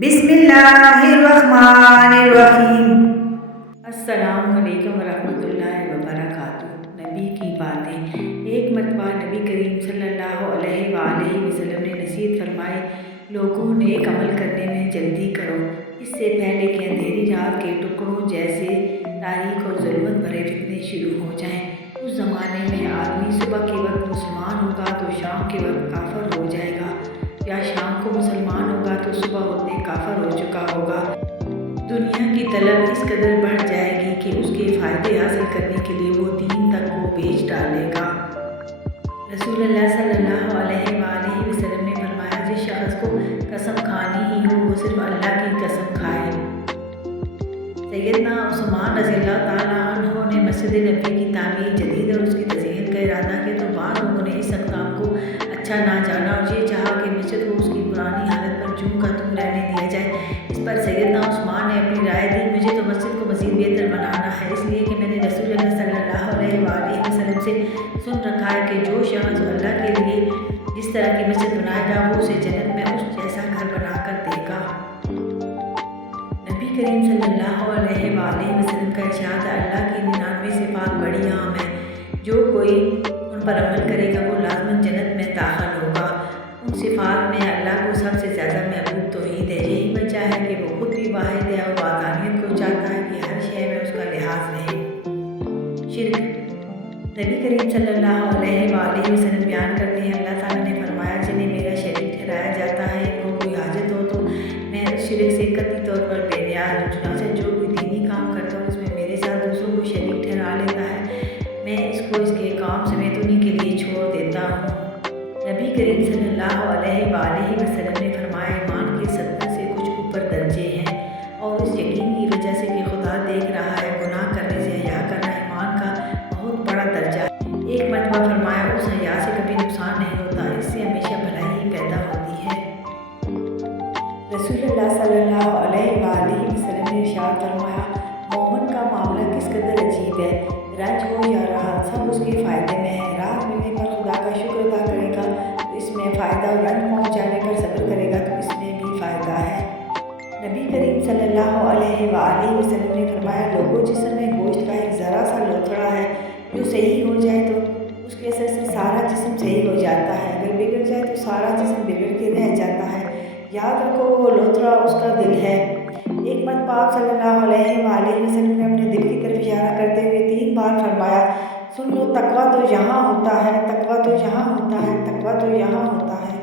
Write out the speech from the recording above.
بسم اللہ الرحمن الرحیم۔ السلام علیکم ورحمۃ اللہ وبرکاتہ۔ نبی کی باتیں۔ ایک مرتبہ نبی کریم صلی اللہ علیہ وآلہ وسلم نے نصیحت فرمائی، لوگوں نیک عمل کرنے میں جلدی کرو، اس سے پہلے کہ اندھیری رات کے ٹکڑوں جیسے تاریک اور ظلمت بھرے فتنے شروع ہو جائیں۔ اس زمانے میں آدمی صبح کے وقت مسلمان ہوگا تو شام کے وقت کافر ہو جائے گا، یا شام کو مسلمان ہوگا تو صبح ہوتے کافر ہو چکا ہوگا۔ دنیا کی طلب اس قدر بڑھ جائے گی کہ اس کے فائدے حاصل کرنے کے لیے وہ دین تک کو بیچ ڈالے گا۔ رسول اللہ صلی اللہ علیہ وآلہ وسلم نے فرمایا، جس شخص کو قسم کھانی ہی ہو وہ صرف اللہ کی قسم کھائے۔ سیدنا عثمان رضی اللہ تعالیٰ عنہ نے مسجد نبی کی تعمیر جدید اور اس کی تزئین کا ارادہ کیا تو بعض لوگوں نے اس اقدام کو اچھا نہ جانا اور یہ چاہا کہ مسجد کو اس کی پرانی حالت پر جوں کا توں رہنے دیا جائے۔ اس پر سیدنا عثمان نے اپنی رائے دی، مجھے تو مسجد کو مزید بہتر بنانا ہے، اس لیے کہ میں نے رسول اللہ صلی اللہ علیہ وآلہ وسلم سے سن رکھا ہے کہ جو شخص اللہ کے لیے جس طرح کی مسجد بنائے گا وہ اسے جنت میں اس جیسا گھر بنا کر دے گا۔ نبی کریم صلی اللہ علیہ وآلہ وسلم کا ارشاد ہے، اللہ کی 99 صفات بڑی عام ہیں، جو کوئی ان پر عمل کرے گا وہ لازماً جنت میں داخل ہوگا۔ ان صفات میں اللہ کو سب سے زیادہ محبوب توحید ہے، یہی وجہ ہے کہ وہ خود بھی واحد ہے اور وحدانیت کو چاہتا ہے کہ ہر شے میں اس کا لحاظ رہے۔ شرک۔ نبی کریم صلی اللہ علیہ وآلہ وسلم بیان کرتے ہیں، اللہ تعالیٰ نے فرمایا، جنہیں میرا شریک ٹھہرایا جاتا ہے، ان کو کوئی حاجت ہو تو میں اس شرک سے قطعی طور پر بے نیاز ہوں۔ چنانچہ جو کوئی دینی کام کرتا ہے اور اس میں میرے ساتھ دوسروں کو شریک ٹھہرا لیتا ہے، میں اس کو اس کے کام سمیت انہی کے لیے چھوڑ دیتا ہوں۔ نبی کریم صلی اللہ علیہ وآلہ وسلم نے فرمایا، ایمان کے 70 سے کچھ اوپر درجے ہیں، اور اس یقین کی وجہ سے کہ خدا دیکھ رہا ہے، گناہ کرنے سے حیا کرنا ایمان کا بہت بڑا درجہ ہے۔ ایک مرتبہ فرمایا، اس حیا سے کبھی نقصان نہیں ہوتا، اس سے ہمیشہ بھلائی ہی پیدا ہوتی ہے۔ رسول اللہ صلی اللہ علیہ وآلہ وسلم نے ارشاد فرمایا، مومن کا معاملہ کس قدر عجیب ہے، رنج ہو یا راحت سب اس کے فائدے میں ہے۔ راحت ملنے پر خدا کا شکر ادا کرے گا تو اس میں فائدہ، اور رنج پہنچ جانے پر صبر کرے گا تو اس میں بھی فائدہ ہے۔ نبی کریم صلی اللہ علیہ وآلہ وسلم نے فرمایا، لوگوں جسم میں گوشت کا ایک ذرا سا لوتھڑا ہے، جو صحیح ہو جائے تو اس کے اثر سے سارا جسم صحیح ہو جاتا ہے، اگر بگڑ جائے تو سارا جسم بگڑ کے رہ جاتا ہے۔ یاد رکھو وہ لوتھڑا اس کا دل ہے۔ ایک مرتبہ آپ صلی اللہ علیہ وآلہ وسلم نے اپنے دل کی طرف اشارہ کرتے ہوئے 3 بار فرمایا، سن لو، تقویٰ تو یہاں ہوتا ہے، تقویٰ تو یہاں ہوتا ہے، تقویٰ تو یہاں ہوتا ہے۔